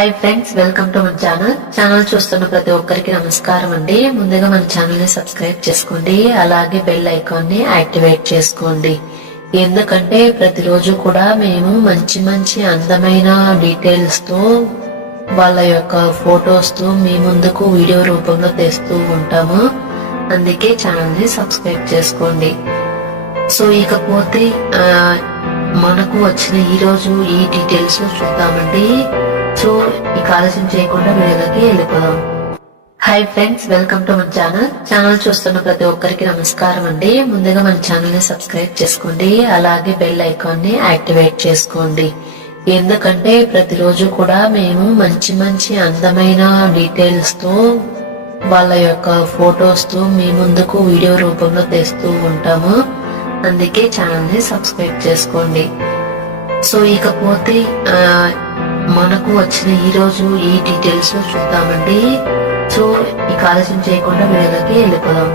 Hi friends, welcome to మన channel చూస్తున్న ప్రతి ఒక్కరికి నమస్కారం అండి. ముందుగా మన ఛానల్ ని సబ్స్క్రైబ్ చేసుకోండి, అలాగే బెల్ ఐకాన్ ని యాక్టివేట్ చేసుకోండి. ఎందుకంటే ప్రతిరోజు కూడా మేము మంచి మంచి అందమైన డీటెయిల్స్ తో వాళ్ళ యొక్క ఫొటోస్ తో మీ ముందుకు వీడియో రూపంలో తెస్తూ ఉంటాము. అందుకే ఛానల్ ని సబ్స్క్రైబ్ చేసుకోండి. సో ఇకపోతే మనకు వచ్చిన ఈ రోజు ఈ డీటెయిల్స్ చూద్దామండి. సో ఈ ఆలస్యం చేయకుండా వీడియోలోకి వెళ్ళిపోదాం. హాయ్ ఫ్రెండ్స్, వెల్కమ్ టు మన ఛానల్ చూస్తున్న ప్రతి ఒక్కరికి నమస్కారం అండి. ముందుగా మన ఛానల్ ని సబ్స్క్రైబ్ చేసుకోండి, అలాగే బెల్ ఐకాన్ ని యాక్టివేట్ చేసుకోండి. ఎందుకంటే ప్రతిరోజు కూడా మేము మంచి మంచి అందమైన డీటెయిల్స్ తో వాళ్ళ యొక్క ఫొటోస్ తో మీ ముందుకు వీడియో రూపంలో తెస్తూ ఉంటాము. అందుకే ఛానల్ ని సబ్స్క్రైబ్ చేసుకోండి. సో ఇకపోతే మనకు వచ్చిన ఈ రోజు ఈ డీటెయిల్స్ చూద్దామండి. సో ఈ ఆలస్యం చేయకుండా వీడియోలోకి వెళ్ళిపోదాం.